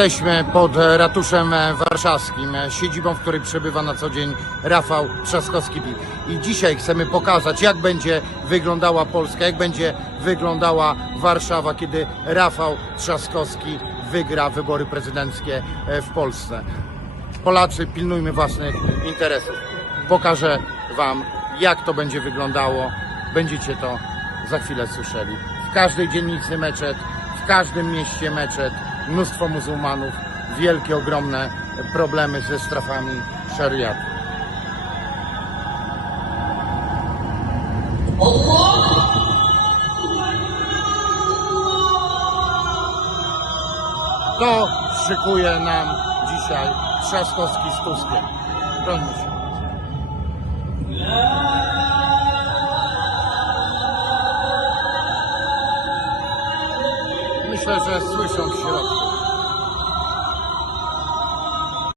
Jesteśmy pod ratuszem warszawskim, siedzibą, w której przebywa na co dzień Rafał Trzaskowski. I dzisiaj chcemy pokazać, jak będzie wyglądała Polska, jak będzie wyglądała Warszawa, kiedy Rafał Trzaskowski wygra wybory prezydenckie e, w Polsce. Polacy, pilnujmy własnych interesów. Pokażę Wam, jak to będzie wyglądało. Będziecie to za chwilę słyszeli. W każdej dzielnicy meczet, w każdym mieście meczet, mnóstwo muzułmanów, wielkie, ogromne problemy ze strefami szariatu. To szykuje nam dzisiaj Trzaskowski z Tuskiem. Brońmy się. Myślę, że słyszą w środku.